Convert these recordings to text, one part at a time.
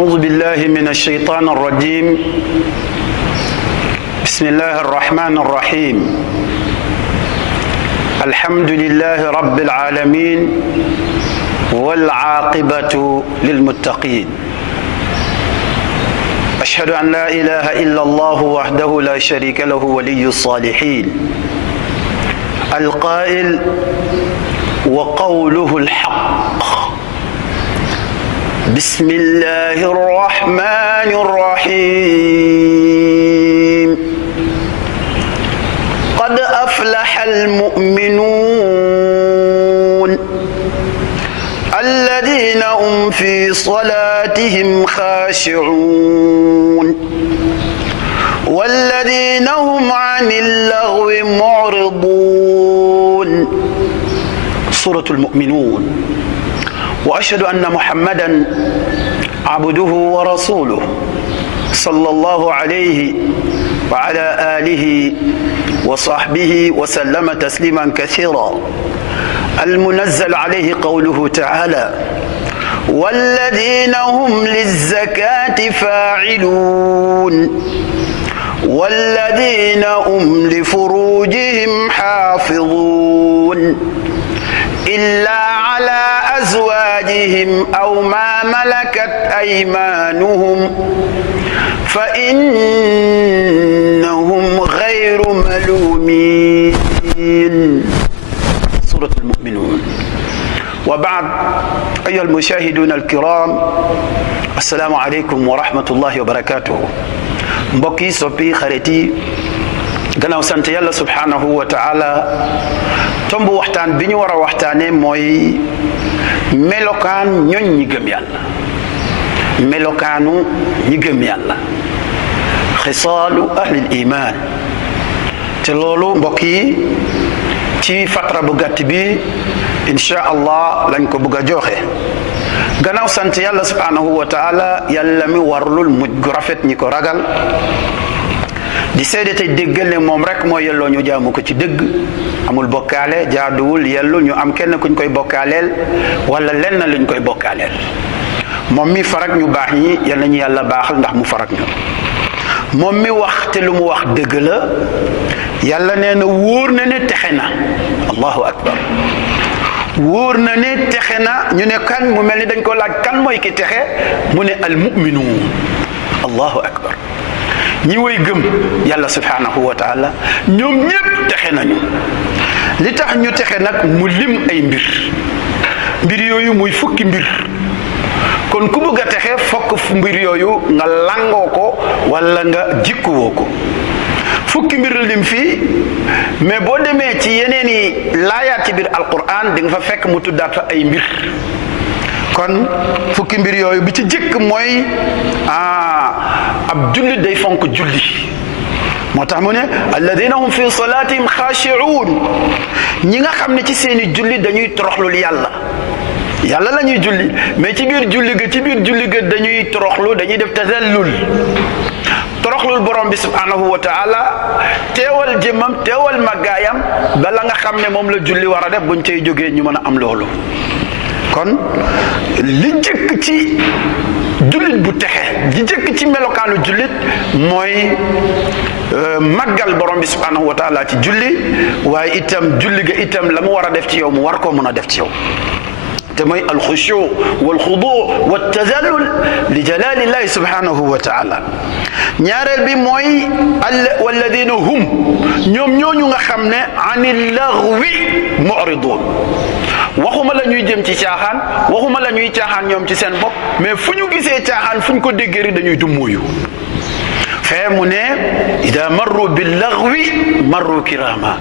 أعوذ بالله من الشيطان الرجيم. بسم الله الرحمن الرحيم. الحمد لله رب العالمين والعاقبة للمتقين. أشهد أن لا إله إلا الله وحده لا شريك له ولي الصالحين القائل وقوله الحق. بسم الله الرحمن الرحيم. قد أفلح المؤمنون الذين هم في صلاتهم خاشعون والذين هم عن اللغو معرضون. سورة المؤمنون. وأشهد أن محمدا عبده ورسوله صلى الله عليه وعلى آله وصحبه وسلم تسليما كثيرا. المنزل عليه قوله تعالى والذين هم للزكاة فاعلون والذين هم لفروجهم حافظون إلا على أزواجهم أو ما ملكت أيمانهم فإنهم غير ملومين. سورة المؤمنون. وبعد، أيها المشاهدون الكرام، السلام عليكم ورحمة الله وبركاته. mbokk yi soppi xarit yi gannaaw sant yàlla subhanahu wa taala tomb waxtaan bi ñu war a waxtaane mooy melokaan ñoñ ñi gëm yàlla. melokaanu ñi gëm yàlla, xisaalu ahlil iman. te loolu mbokk yi ci fatra bu gàtt bi insha allah lañ ko bëgg a joxe. gannaaw sant yàlla subhanahu wa taala, yàlla mi warlul mujj gu rafet ñi ko ragal, di seede te déggal ne moom rek moo yelloo ñu jaamu ko ci dëgg, amul bokkaale, jaaduwul yellu ñu am kenn kuñ koy bokkaaleel wala lenn luñ koy bokkaaleel. moom mi farak ñu baax ñi, yal nañu yàlla baaxal ndax mu farak ñu. moom mi wax te lu mu wax dëgg la, yàlla nee na wóor na ne texe na. allahu akbar. wóor na ne texe na. ñu ne kan? mu mel ni dañ ko laaj kan mooy ki texe, mu ne almuminuun. allahu akbar. ñi way gëm yàlla subhanahu wa taala ñoom ñépp texe nañu. li tax ñu texe nag mu lim ay mbir yooyu muy fukki mbir. kon ku bëgg a texe fokk mbir yooyu nga langoo ko wala nga jikkuwoo ko. fukki mbir la lim fii, mais boo demee ci yeneen i laayaat ci biir alquran di nga fa fekk mu tuddaat fa ay mbir. kon fukki mbir yooyu bi ci jëkk mooy ab jullit day fonk julli. moo tax mu ne alladina hum fi salatihim xaashi'uun. ñi nga xam ne ci seeni julli dañuy toroxlul yàlla. yàlla la ñuy julli, mais ci biir julli ga dañuy toroxlu, dañuy def tazallul. toroxlul borom bi subhanahu wa taala, teewal jëmmam, teewal màggaayam bala nga xam ne moom la julli war a def buñ cay jógee ñu mën a am loolu. kon li jëkk ci jullit bu texe, li jëkk ci melokaanu jullit mooy màggal borom bi subhanahu wa taala ci julli, waaye itam julli ga itam la mu war a def ci yow mu war koo mën a def ci yow. te mooy alxushu walxudu waltazallul li jalalillahi subhanahu wa taala. ñaareel bi mooy walladina hum, ñoom ñooñu nga xam ne anil laghwi mu'ridun. waxuma la ñuy jëm ci caaxaan, waxuma la ñuy caaxaan ñoom ci seen bopp, mais fu ñu gisee caaxaan, fu ñu ko déggee rek dañuy dummóoyu. fee mu ne ida marru bil laghwi marru kirama.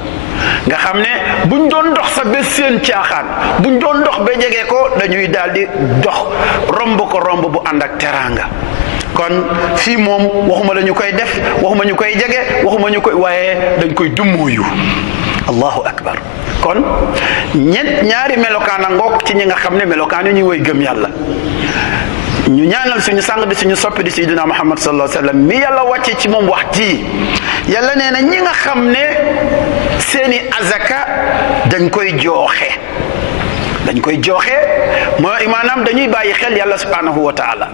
nga xam ne buñ doon dox sa bés seen caaxaan, buñ doon dox ba jege ko dañuy daal di dox romb ko romb bu ànd ak teraanga. kon fii moom waxuma la ñu koy def, waxuma ñu koy jege, waxuma ñu koy, waaye dañ koy dummóoyu. allahu akbar. kon ñaari melokaan a ngoog ci ñi nga xam ne melokaan yu ñuy woy gëm yàlla. ñu ñaanal suñu sang di suñu soppi di sayyidina Muhammad sallallahu alayhi wa sallam mi yàlla wàcce ci moom wax ji. yàlla nee na ñi nga xam ne seeni azaka dañ koy jooxe, mooy maanaam dañuy bàyyi xel yàlla subhanahu wa taala.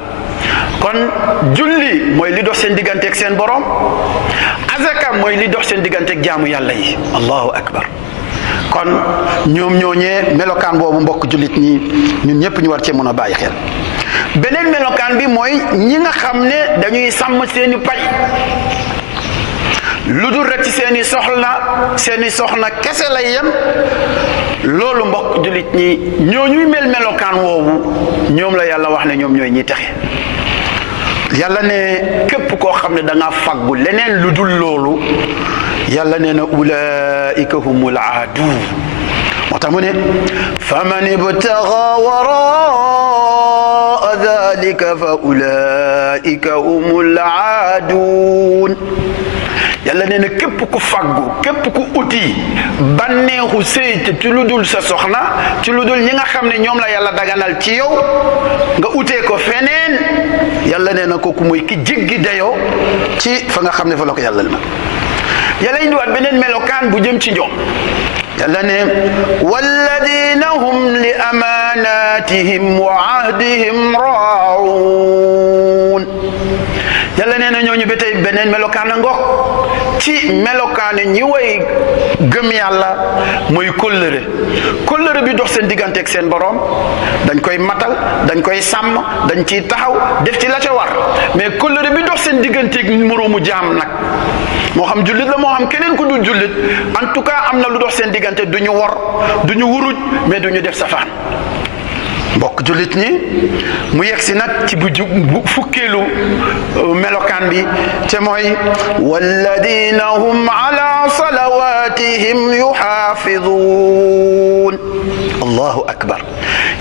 kon julli mooy li dox seen diggante ak seen borom, azaka mooy li dox seen diggante ak jaamu yàlla yi. allahu akbar. kon ñoom ñooñee melokaan boobu mbokk jullit ñi ñun ñëpp ñu war cee mën a bàyyi xel. beneen melokaan bi mooy ñi nga xam ne dañuy sàmm seeni pay, lu dul rek ci seeni soxna kese lay yem. loolu mbokk jullit ñi ñooñuy melokaan woowu ñoom la yàlla wax ne ñoom ñooy ñi texe. yàlla ne képp koo xam ne da nga faggu leneen lu dul loolu, yàlla nee na ulaika humul aadun. moo tax mu ne faman ibtaga waraa dalika fa ulaika humul aadun. yàlla nee na képp ku faggu, képp ku uti bànneexu sëy ci lu dul sa soxna, ci lu dul ñi nga xam ne ñoom la yàlla daganal ci yow, nga utee ko feneen, yàlla nee na kooku mooy ki jéggi dayoo ci fa nga xam ne fa la ko yàlla na. yàlla indiwaat beneen melokaan bu jëm ci ñoom. yàlla ne walladina hum li amanatihim wa ahdihim raa'un. yàlla nee na ñooñu ba tey beneen melokaan a ngoog ci melokaan ñi way gëm yàlla mooy kóllëre bi dox seen diggante ak seen borom dañ koy matal, dañ koy sàmm, dañ ciy taxaw def ci la ca war. mais kóllëre bi dox seen diggante ak moroomu jaam nag, moo xam jullit la moo xam keneen ku dul jullit, en tout cas am na lu dox seen diggante. du ñu wor, du ñu wuruj, mais du ñu def safaan. mbokk jullit ñi mu yegg si nag ci bu fukkeelu melokaan bi te mooy walladina hum ala salawatihim yuxaafidun. allahu akbar.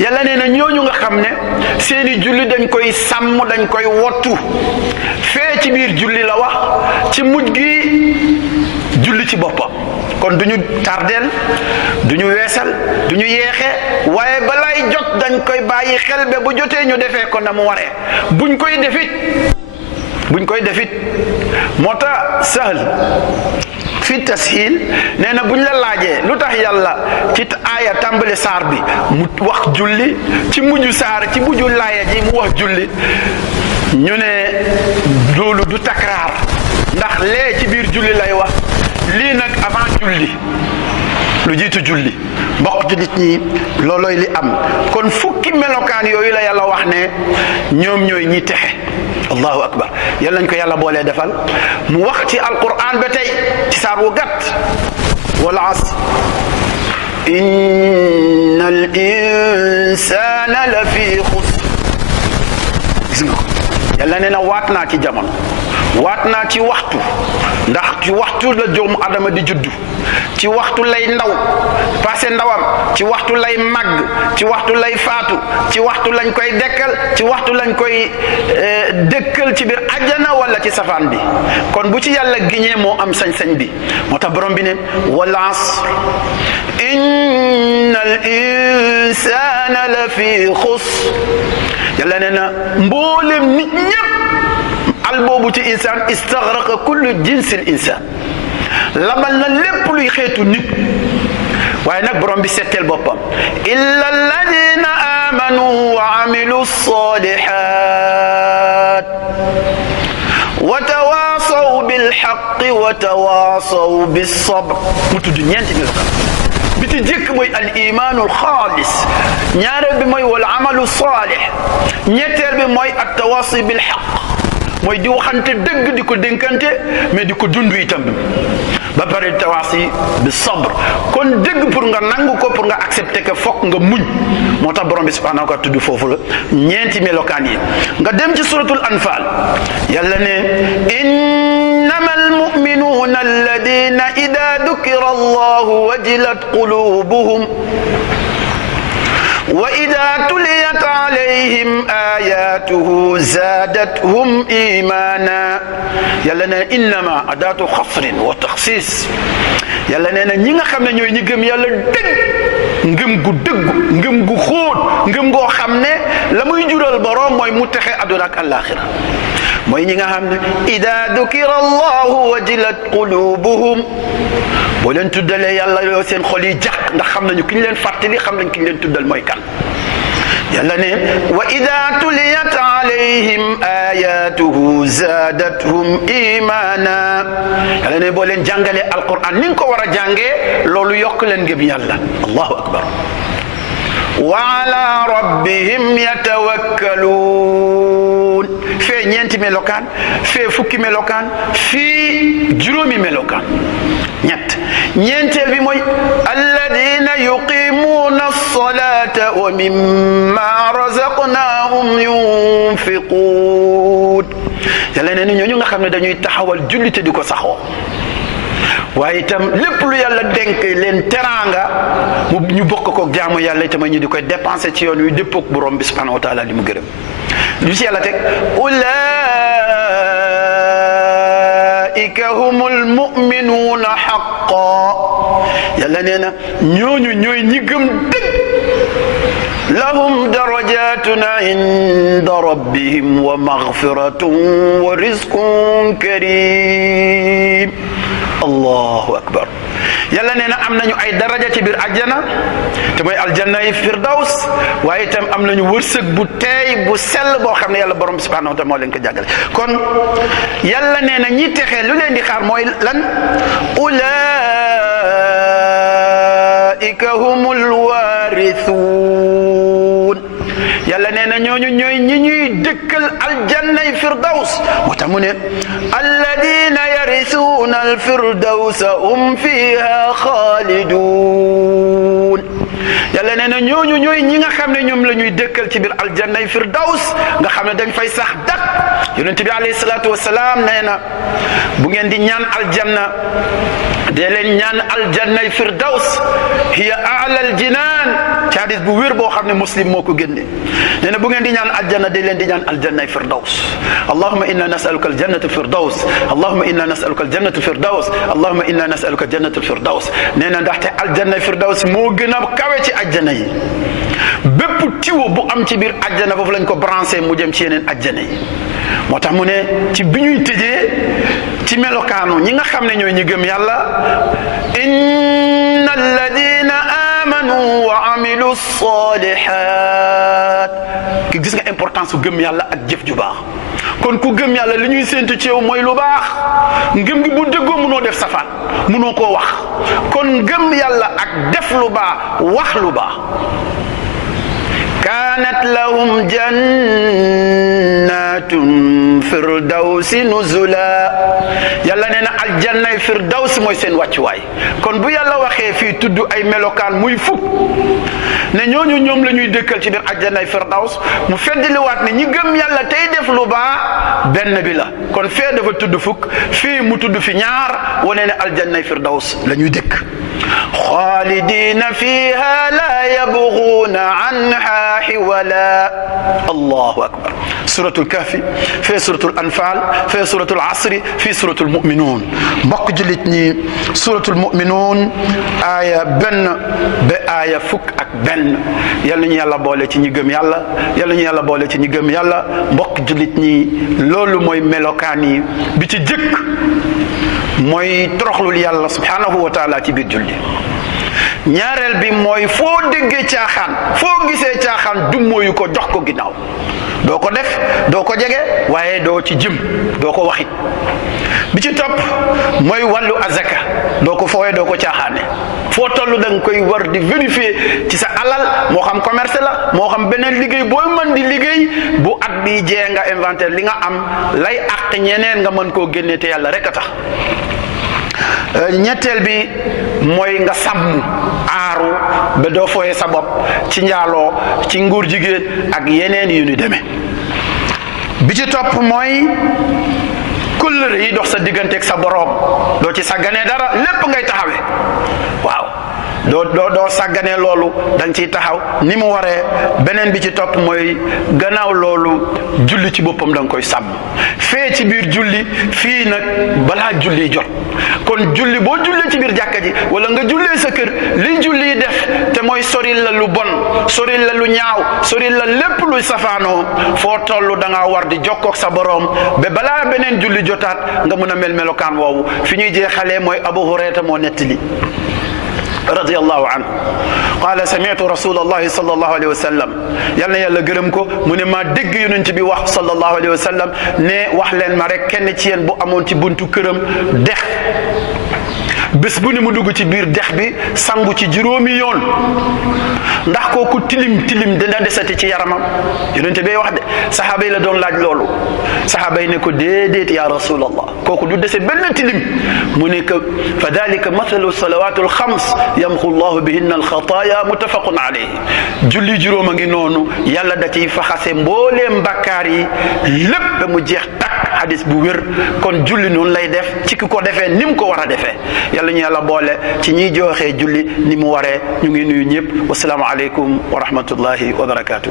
yàlla nee na ñooñu nga xam ne seeni julli dañ koy sàmm, dañ koy wottu. fee ci biir julli la wax, ci mujj gi julli ci boppam. kon duñu tardeel, duñu weesal, duñu yeexe, waaye balay jot dañ koy bàyyi xel ba bu jotee ñu defee ko na mu waree. buñ koy defit moo tax Sahl fi tashil nee na buñ la laajee lu tax yàlla ci aaya tàmbali saar bi mu wax julli, ci mujju saar ci mujju laaya ji mu wax julli, ñu ne loolu du takraar, ndax lee ci biir julli lay wax, lii nag avant julli, lu jiitu julli. mbokk jullit ñi loolooy li am. kon fukki melokaan yooyu la yàlla wax ne ñoom ñooy ñi texe. allahu akbar. yal nañ ko yàlla boolee defal. mu wax ci alquran ba tey ci saar wu gàtt, wal asr inna al insana la fi xusr. gis nga ko yàlla nee na waat naa ci jamono, waat naa ci waxtu, ndax ci waxtu la doomu adama di juddu, ci waxtu lay ndaw passé ndawam, ci waxtu lay màgg, ci waxtu lay faatu, ci waxtu lañ koy dekkal, ci waxtu lañ koy dëkkal ci biir ajjana wala ci safaan bi. kon bu ci yàlla giñee moo am sañ-sañ bi. moo tax borom bi ne wal asr inna al insana la fi xusr. yàlla nee na mboolem nit ñépp, al boobu ci insaan istaghraqa kullu jinsil insaan, labal na lépp luy xeetu nit. waaye nag borom bi setteel boppam illa alladina amanu wa amilu salihat wa tawasaw bilxaqi wa tawasaw bisabr. mu tudd ñeenti melokaan. bi ci jëkk mooy al imaanul xaalis, ñaareel bi mooy wal amalu saalih, ñetteel bi mooy at tawaasi bil xaq, mooy di waxante dëgg, di ko dénkante, mais di ko dund itam. ba pare tawaasi bi sabr, kon dëgg pour nga nangu ko, pour nga accepter que fokk nga muñ. moo tax borom bi subhanahu wa taala tudd foofu la ñeenti melokaan yi. nga dem ci suratul anfal, yàlla ne innama almuminuuna alladina ida dukira allahu wajilat qulubuhum wa ida tuliyat alayhim ayatuhu zaadathum imana. yàlla ne innama adaatu xasrin wa taxsis. yàlla nee na ñi nga xam ne ñooy ñi gëm yàlla dëgg, ngëm gu dëgg, ngëm gu xóot, ngëm goo xam ne la muy jural boroom mooy mu texe àdduna ak àllaaxira, mooy ñi nga xam ne ida dukira allahu wajilat qulubuhum, boo leen tuddalee yàlla yoo seen xol yi jàq, ndax xam nañu ki ñu leen fàttali, xam nañ ki ñu leen tuddal mooy kan. yàlla ne wa ida tuliyat alayhim ayatuhu zaadathum imana yàlla ne boo leen jàngalee alquran ni nga ko war a jàngee loolu yokk leen ngëm yàlla. allahu akbar. wa ala rabbihim yatawakkaluun fee ñeenti melokaan fee fukki melokaan fii juróomi melokaan ñett ñeenteel bi mooy alladina yuqimuuna alsalata wa mimma razaqnahum yunfiquun yàlla nee na ñooñu nga xam ne dañuy taxawal julli te di ko saxoo waaye itam lépp lu yàlla dénk leen teraanga ñu bokk koog jaamu yàlla itam ñu di koy dépenser ci yoon wi dëppoog borom bi subhanahu wa taala li mu gërëm lu ci yàlla teg ulaika humul muminuuna haqqan yàlla nee na ñooñu ñooy ñi gëm dëgg lahum darajatun inda rabbihim wa maghfiratun wa rizqun karim. allahu akbar. yàlla nee na am nañu ay daraja ci biir àjjana te mooy aljanna yi firdaws waaye itam am nañu wërsëg bu teey bu sell boo xam ne yàlla borom subhanahu wa taala moo leen ko jàggale kon yàlla nee na ñi texee lu leen di xaar mooy lan ulaika humul waarithun yàlla nee na ñooñu ñooy ñi ñuy dëkkal aljannay firdaws moo tax mu ne alladina yarisuuna alfirdawsa hum fiha xaalidun yàlla nee na ñooñu ñooy ñi nga xam ne ñoom la ñuy dëkkal ci biir aljannay firdaws nga xam ne dañ fay sax dak yonent bi alayhi salaatu wasalaam nee na bu ngeen di ñaan aljanna dee leen ñaan aljannay firdaws hiya a'la aljinaan ci hadis bu wér boo xam ne muslim moo ko génne nee na bu ngeen di ñaan aljanna dee leen di ñaan aljannay firdaws allahumma inna nas'aluka aljannata firdaws allahumma inna nas'aluka aljannata firdaws allahumma inna nas'aluka aljannata firdaws nee na ndaxte aljannay firdaws moo gën a kawe ci ajjana yi bépp tiwo bu am ci biir ajjana foofu lañ ko branché mu jëm ci yeneen ajjana yi moo tax mu ne ci bi ñuy tëjee ci melokaanu ñi nga xam ne ñooy ñi gëm yàlla inna alladina amanu wa amilu salihat ki gis nga importance su gëm yàlla ak jëf ju baax kon ku gëm yàlla li ñuy séentu ci yow mooy lu baax ngëm gi bu déggoo mënoo def safaan mënoo koo wax kon gëm yàlla ak def lu baax wax lu baax kaanat lahum jannatun firdawsi nuzula yàlla nee na aljannay firdawsi mooy seen wàccuwaay kon bu yàlla waxee fii tudd ay melokaan muy fukk ne ñooñu ñoom la ñuy dëkkal ci biir aljannay firdaws mu feddliwaat ne ñi gëm yàlla tey def lu baax benn bi la kon fee dafa tudd fukk fii mu tudd fi ñaar wane ne aljannay firdaws la ñuy dëkk xaalidina fiha la yabghuuna anha hiwala allahu akbar suratul kahfi fee suratul anfal fee suratul asri fii suratul muminuun mbokk jullit ñi suratul muminuun aaya benn ba aaya fukk ak benn yal nañu yàlla boole ci ñi gëm yàlla yal nañu yàlla boole ci ñi gëm yàlla mbokk jullit ñi loolu mooy melokaan yi bi ci jëkk mooy toroxlul yàlla subhanahu wa taala ci biir julli ñaareel bi mooy foo déggee caaxaan foo gisee caaxaan du mooyu ko jox ko ginnaaw doo ko def doo ko jege waaye doo ci jëm doo ko waxit bi ci topp mooy wàllu azaka doo ko foowee doo ko caaxaane foo toll da nga koy war di vérifier ci sa alal moo xam commerce la moo xam beneen liggéey boo mën di liggéey bu at bi jee nga inventaire li nga am lay àq ñeneen nga mën koo génne te yàlla rek a tax ñetteel bi mooy nga sàmm aaru ba doo fooyee sa bopp ci njaaloo ci nguur jigéen ak yeneen yu ñu demee bi ci topp mooy kóllëre yi dox sa digganteeg sa boroom doo ci sàgganee dara lépp ngay taxawee waaw doo sàgganee loolu da nga ciy taxaw ni mu waree beneen bi ci topp mooy gannaaw loolu julli ci boppam da nga koy sàmm fee ci biir julli fii nag balaa julli jot kon julli boo jullee ci biir jàkka ji wala nga jullee sa kër li julli def te mooy soril la lu bon soril la lu ñaaw soril la lépp luy safaanoo foo toll da ngaa war di jokkoog sa boroom ba balaa beneen julli jotaat nga mën a mel melokaan woowu fi ñuy jeexalee mooy Abu Hurayra moo nettali radiyallahu anhu qaala sami'tu rasulallahi sallallahu alayhi wa sallam yal na yàlla gërëm ko mu ne maa dégg yonent bi wax sallallahu alayhi wa sallam ne wax leen ma rek kenn ci yéen bu amoon ci buntu këram dex bés bu ni mu dugg ci biir dex bi sangu ci juróomi yoon ndax kooku tilim tilim dina desati ci yaramam yonent bi wax de saxaaba yi la doon laaj loolu saxaaba yi ne ko déedéet ya rasulallah kooku du dese benn tilim mu ne que fa dalika mathalu salawatu alxams yamxu llahu bihinna alxataaya muttafaqun alayhi julli juróom a ngi noonu yàlla da ciy faxase mbooleem bakkaar yi lépp ba mu jeex takk hadis bu wér kon julli noonu lay def ci ki ko defee ni mu ko war a defee yàlla ñu yàlla boole ci ñiy joxe julli ni mu waree ñu ngi nuyu ñëpp wasalaamu aleykum wa rahmatullahi wa barakatuh